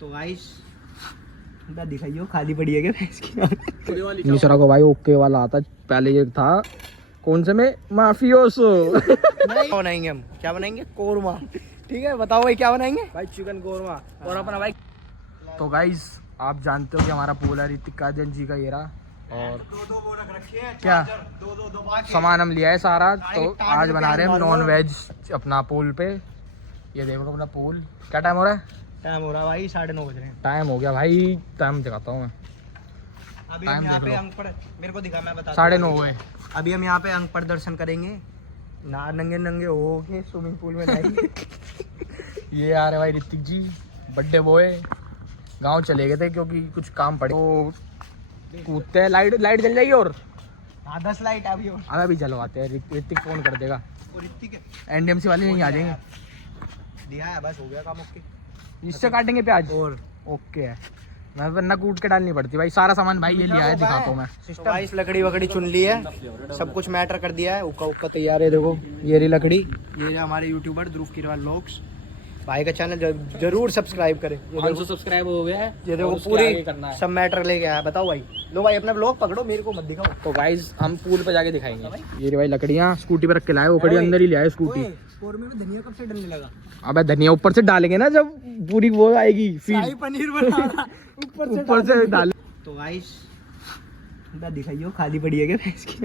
तो गाइस दिखाइयो खाली पड़ी है क्या भैंस की। मिश्रा को भाई ओके वाला आता, पहले ये था कौन से में माफियोसो। बनाएंगे हम, क्या बनाएंगे? कोरमा। ठीक है, बताओ भाई क्या बनाएंगे? भाई चिकन कोरमा और अपना भाई। तो गाइस आप जानते हो कि हमारा पूल है ऋतिक कादियान जी का ये रहा, और दो वो रख रखे हैं, क्या दो सामान हम लिया है सारा। तो आज बना रहे हैं हम नॉन वेज अपना पूल पे। ये देखो अपना पूल। क्या टाइम हो रहा है? टाइम हो रहा है भाई 9:30 बज रहे हैं। टाइम हो गया भाई, टाइम दिखाता हूँ मैं। अभी टाइम हम यहाँ देख पे लो। अंक पर, मेरे को दिखा, मैं बता 9:30 हुए। अभी हम यहाँ पे अंक पर दर्शन करेंगे, ना नंगे नंगे हो के स्विमिंग पूल में जाएंगे। ये आ रहे भाई ऋतिक जी, बर्थडे बॉय। गांव चले गए थे क्योंकि कुछ काम पड़े, तो कूदते हैं। लाइट जल जाएगी और हाँ 10 लाइट अभी और अभी जलवाते हैं। ऋतिक फोन कर देगा, ठीक है। एनडीएमसी वाले यहीं आ जाएंगे। दिया है, बस हो गया काम। ओके, इससे काटेंगे प्याज और ओके है। मैं वरना कूट के डालनी पड़ती भाई। सारा सामान भाई ये लिया है, दिखाता हूँ मैं। सिस्टम इस लकड़ी वकड़ी चुन ली है, सब कुछ मैटर कर दिया है। उक्का उक्का तैयार है, देखो ये रही लकड़ी। ये रहा हमारे यूट्यूबर ध्रुव किरवाल व्लॉग्स, भाई का चैनल जरूर सब्सक्राइब करें। ये देखो सब्सक्राइब हो गया है। ये देखो पूरी सब मैटर लेके आया। बताओ भाई, लो भाई अपना ब्लॉग पकड़ो, मेरे को मत दिखाओ। तो गाइस हम पूल पे जाके दिखाएंगे। ये भाई लकड़ियाँ स्कूटी पे रख के लाए, वो कड़ी अंदर ही ले आए स्कूटी। कोरमे में धनिया कब से डलने लगा? अबे धनिया ऊपर से डालेंगे ना जब पूरी वो आएगी शाही पनीर बना रहा, ऊपर से डाल। तो गाइस दिखाइयो खाली पड़ी है क्या भैंस की?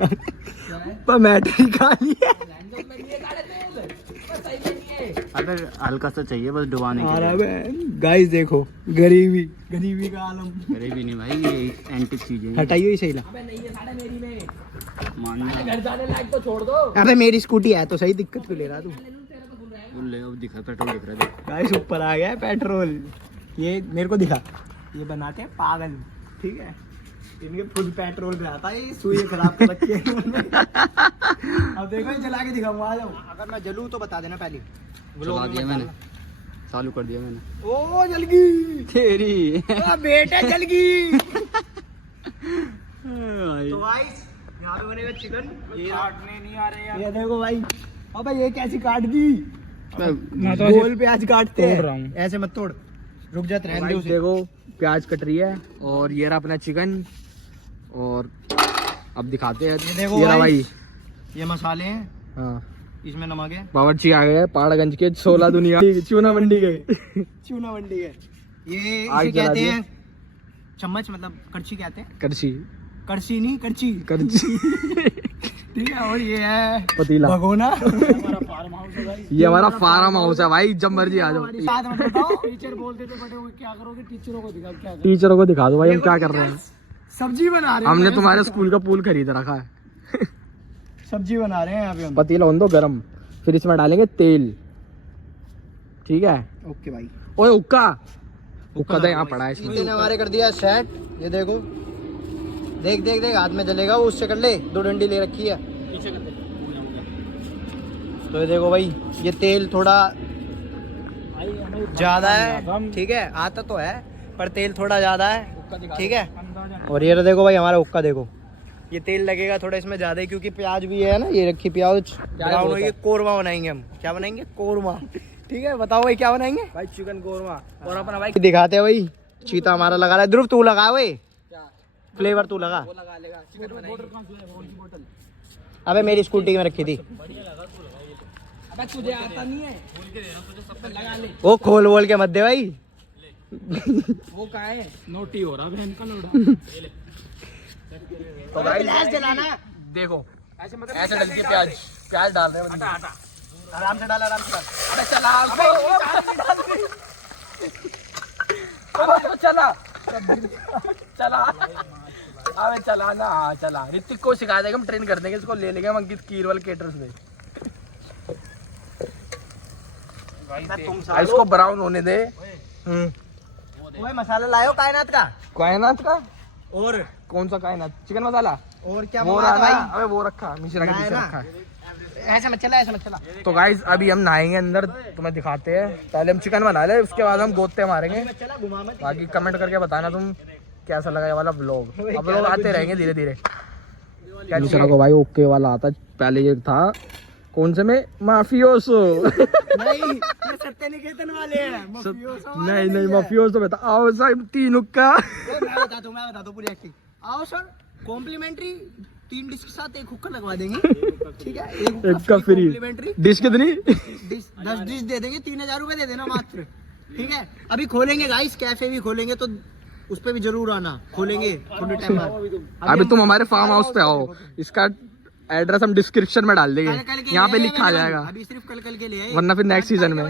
पर मैटर ही खाली है। अबे हल्का सा चाहिए बस डुबाने के लिए। अरे गाइस देखो, गरीबी का आलम। गरीबी नहीं भाई, ये एंटिक चीजें हैं। हटाइयो ही सही ला। मानना अबे मेरी स्कूटी है तो सही, दिक्कत क्यों ले रहा तू? फुल ले, अब दिखा पेट्रोल दिख रहा है। गाइस ऊपर आ गया है पेट्रोल। ये मेरे को दिखा, ये बनाते हैं पागल, ठीक है? इनके खुद पेट्रोल पे आता है, ये सुई खराब कर रखी है इन्होंने। अब देखो ये जला के दिखाऊंगा, आ जाओ। अगर मैं जलूं तो बता देना पहले। चला दिया मैंने, चालू कर दिया मैंने। ओ जल गई तेरी बेटा, जल गई। भाई। तो गाइस यहाँ पे बनेगा चिकन। ये काटने नहीं आ रहे यार। ये देखो भाई, अबे ये कैसी काट दी? गोल प्याज काटते तोड़ हैं, रहा हूँ। ऐसे मत तोड़, रुक जा, रहने दे उसे। देखो प्याज कट रही है, और ये रहा अपना चिकन। और अब दिखाते हैं। ये देखो ये रहा भाई, भाई, ये मसाले हैं, हाँ इसमें नमक है। बावर्ची आ गए पहाड़गंज के 16 दुनिया चूना मंडी गए। चूना मंडी है ये। आग इसे जला कहते दी। हैं चम्मच, मतलब कड़छी कहते हैं। करछी कड़छी नहीं, कड़छी, करछी ठीक है। और ये है पतीला। भगोना। ये हमारा फार्म हाउस है भाई, जब मर्जी आ जाओ। टीचर बोलते तो बटे क्या करोगे? टीचरों को दिखा, क्या टीचरों को दिखा दो भाई हम क्या कर रहे हैं। सब्जी बना रहे हैं। हमने तुम्हारे स्कूल का पूल खरीद रखा है। सब्जी बना रहे हैं यहाँ पे हम। पतीला होने दो गरम, फिर इसमें डालेंगे तेल, ठीक है? ओके भाई। ओए हुक्का तो यहाँ पड़ा है इसमें। ने हमारे कर दिया सेट, ये देखो, देख देख देख, हाथ में जलेगा वो, उससे कर ले। 2 डंडी ले रखी है। तो ये देखो भाई, ये तेल थोड़ा ज्यादा है, ठीक है? आता तो है पर तेल थोड़ा ज्यादा है, ठीक है? और ये देखो भाई हमारा हुक्का, देखो ये तेल लगेगा थोड़ा इसमें ज्यादा ही, क्योंकि प्याज भी है ना, ये रखी प्याज ब्राउन होगी। कोरमा बनाएंगे हम। क्या बनाएंगे? कोरमा, ठीक है? बताओ भाई क्या बनाएंगे? भाई चिकन कोरमा और अपना भाई दिखाते हैं भाई। चीता हमारा लगा रहा है। ध्रुव तू लगा, वे फ्लेवर तू लगा। लगा लेगा। चिकन बनाएंगे। अबे मेरी स्कूटी में रखी थी, अबे तुझे आता नहीं है, लगा ले। वो खोल बोल के मत दे भाई। वो कहाँ है? नोटी हो रहा बहन का लोड़ा। तो फ्लैश जलाना, देखो ऐसे डलती है प्याज। प्याज डाल रहे हैं। आराम से डाल, आराम से डाल। अबे चला अबे चला चला अबे चला ना। हाँ चला, ऋतिक को सिखा देंगे हम, ट्रेन कर देंगे इसको, ले लेंगे हम अंकित कीरवल केटर्स से। इसको ब्राउन होने दे। ओए मसाला लायो कायनात का। कायनात का? और कौन सा कायनात? चिकन मसाला और क्या वो मंगाया रहा भाई? ना, अबे वो रखा मिश्रा के ना, पीछे ना। रखा है। ऐसे मत चला, ऐसे मत चला। तो गाइस अभी हम नहाएंगे अंदर, तुम्हें दिखाते हैं। पहले हम चिकन बना ले, उसके बाद हम गोते मारेंगे। चला घुमा मत। बाकी कमेंट करके बताना तुम कैसा लगा ये वाला व्लॉग। अब लोग आते रहेंगे धीरे धीरे। मिश्रा को भाई ओके वाला आता, पहले ये था कौन से में माफियोसो। नहीं, ये सत्ते निकेतन वाले हैं, नहीं नहीं मफियोस तो बता आओ साहब 3 हुक्का। मैं बताता हूँ पूरी एक्टिंग। आओ सर, कॉम्प्लीमेंट्री 3 डिश के साथ 1 हुक्का लगवा देंगे, ठीक है? 1 हुक्का फ्री। कॉम्प्लीमेंट्री डिश कितनी? 10 डिश दे देंगे, 3000 रुपए दे देना मात्र, ठीक है? अभी खोलेंगे गाइस, कैफे भी खोलेंगे, तो उस पे भी जरूर आना, खोलेंगे थोड़े टाइम बाद। अभी तुम हमारे फार्म हाउस पे आओ, इसका एड्रेस हम डिस्क्रिप्शन में डाल देंगे, यहाँ पे लिखा आ जाएगा, अभी सिर्फ कल के लिए है, वरना फिर नेक्स्ट सीजन में।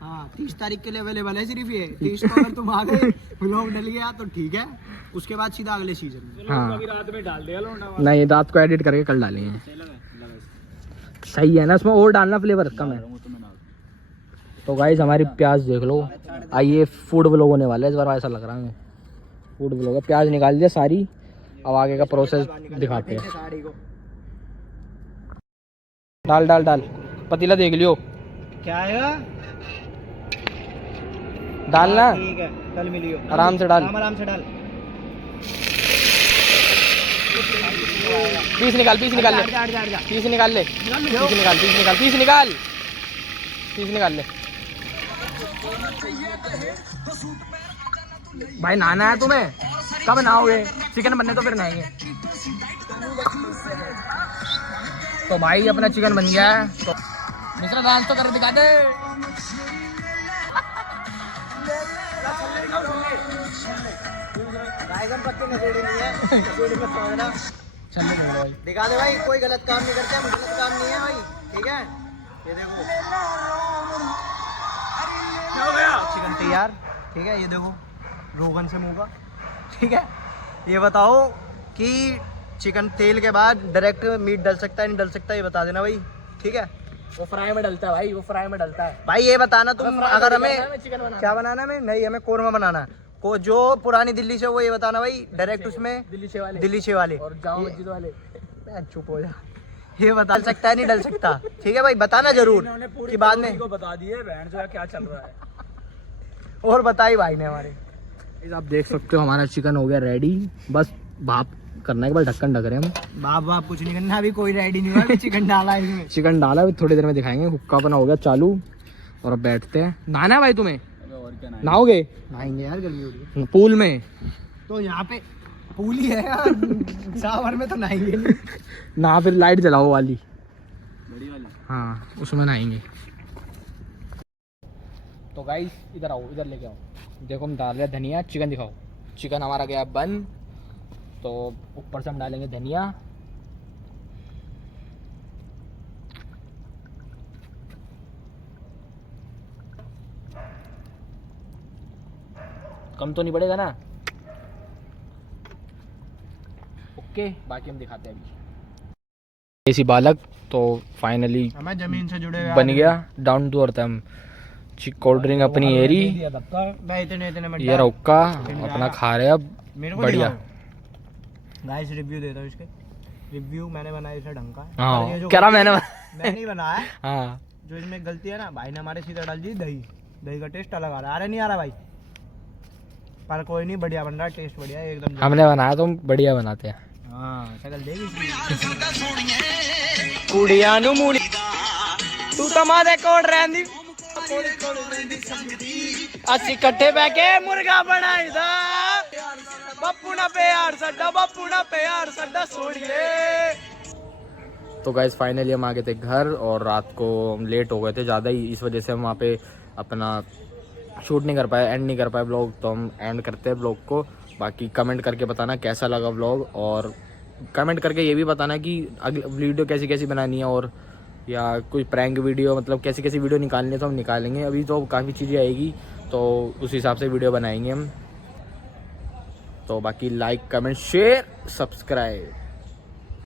हाँ 30 तारीख के लिए अवेलेबल है सिर्फ ये। 30 को अगर तुम आ गए, व्लॉग डल गया तो ठीक है, उसके बाद सीधा अगले सीजन में। हाँ रात में डाल देगा, नहीं रात को एडिट करके कल डालेंगे। सही है ना, उसमें और डालना फ्लेवर कम है। तो गाइस हमारी प्याज देख लो, आइए फूड व्लॉग होने वाला है इस बार, ऐसा लग रहा है फूड व्लॉग है। प्याज निकाल दिया सारी, अब आगे का प्रोसेस दिखाते हैं। डाल डाल डाल, पतीला देख लियो क्या आएगा, डालना, ठीक है कल मिलियो, आराम से डाल, आराम से डाल। पीस निकाल, पीस निकाल ले, पीस निकाल ले, पीस निकाल, पीस निकाल, पीस निकाल, पीस निकाल ले। भाई नहाना है तुम्हें? कब नहाओगे? चिकन बनने तो फिर नहाएंगे। तो भाई अपना चिकन बन गया है, तो दूसरा डांस तो कर दिखा दे। दिखा दे भाई, कोई गलत काम नहीं करते हम, गलत काम नहीं है भाई, ठीक है? ये देखो चिकन तैयार, ठीक है? ये देखो रोगन से मुँह का, ठीक है? ये बताओ कि चिकन तेल के बाद डायरेक्ट मीट डल सकता है नहीं डल सकता, ये बता देना भाई, ठीक है? वो फ्राई में डलता है भाई, वो फ्राई में डलता है भाई ये बताना तुम, अगर हमें चिकन बनाना, क्या बनाना है, नहीं हमें कोरमा बनाना है, को जो पुरानी दिल्ली से, वो ये बताना भाई डायरेक्ट उसमें दिल्ली से वाले और जामा मस्जिद वाले। चुप हो जा, ये बता सकता है नहीं डल सकता, ठीक है भाई? बताना जरूर कि बाद में को बता दिए बहन जो है क्या चल रहा है। और बताई भाई ने हमारे। आप देख सकते हो हमारा चिकन हो गया रेडी, बस भाप करना है, एक बार ढक्कन ढक रहे हैं हम। बाप कुछ नहीं करना, अभी कोई रेडी नहीं हुआ, अभी चिकन डाला है इसमें। चिकन डाला है, थोड़ी देर में दिखाएंगे। हुक्का अपना हो गया चालू, और अब बैठते हैं। नहाना है भाई तुम्हें? नहाओगे? नहाएंगे यार, गर्मी हो रही है। पूल में? तो यहाँ पे पूल ही है यार, सावर में तो नहाएंगे नहीं। ना फिर लाइट जलाओ वाली, बड़ी वाली, हाँ उसमें नहाएंगे। तो गाइस इधर आओ, इधर लेके आओ, देखो हम डाल रहे हैं धनिया। चिकन दिखाओ, चिकन हमारा गया बन, तो ऊपर से हम डालेंगे धनिया। कम तो नहीं पड़ेगा ना? ओके, बाकी हम दिखाते हैं अभी। देसी बालक तो फाइनली हमें जमीन से जुड़े हुए बन गया, डाउन टू अर्थ। हम कोल्ड ड्रिंक अपनी एरी, ये रौका अपना खा रहे अब, बढ़िया। गाइस रिव्यू देता हूँ इसके, रिव्यू मैंने बनाया इसे ढंग का। हाँ क्या रहा मैंने नहीं बनाया, हाँ जो इसमें गलती है ना, भाई ने हमारे सीधा डाल दी दही। दही का टेस्ट अलग आ रहा है, अरे नहीं आ रहा भाई, पर कोई नहीं, बढ़िया बन रहा है, टेस्ट बढ़िया है एकदम। हमने बनाया तो बढ़िया बनाते हैं। हाँ शक्ल देगी कुड़िया नु मुड़ी तू तो मादे कोड रहंदी ਅਸੀਂ ਇਕੱਠੇ ਬਹਿ ਕੇ ਮੁਰਗਾ ਬਣਾਈਦਾ ਬੱਪੂ ਨਾ ਪਿਆਰ ਸਾਡਾ सोड़िए। तो गाइस फाइनली हम आ गए थे घर, और रात को हम लेट हो गए थे ज़्यादा ही, इस वजह से हम वहाँ पे अपना शूट नहीं कर पाए, एंड नहीं कर पाए ब्लॉग। तो हम एंड करते हैं ब्लॉग को। बाकी कमेंट करके बताना कैसा लगा ब्लॉग, और कमेंट करके ये भी बताना कि अगली वीडियो कैसी कैसी बनानी है, और या कोई प्रैंक वीडियो, मतलब कैसी कैसी वीडियो निकालनी है तो हम निकालेंगे। अभी तो काफ़ी चीज़ें आएगी, तो उस हिसाब से वीडियो बनाएंगे हम। तो बाकी लाइक कमेंट शेयर सब्सक्राइब।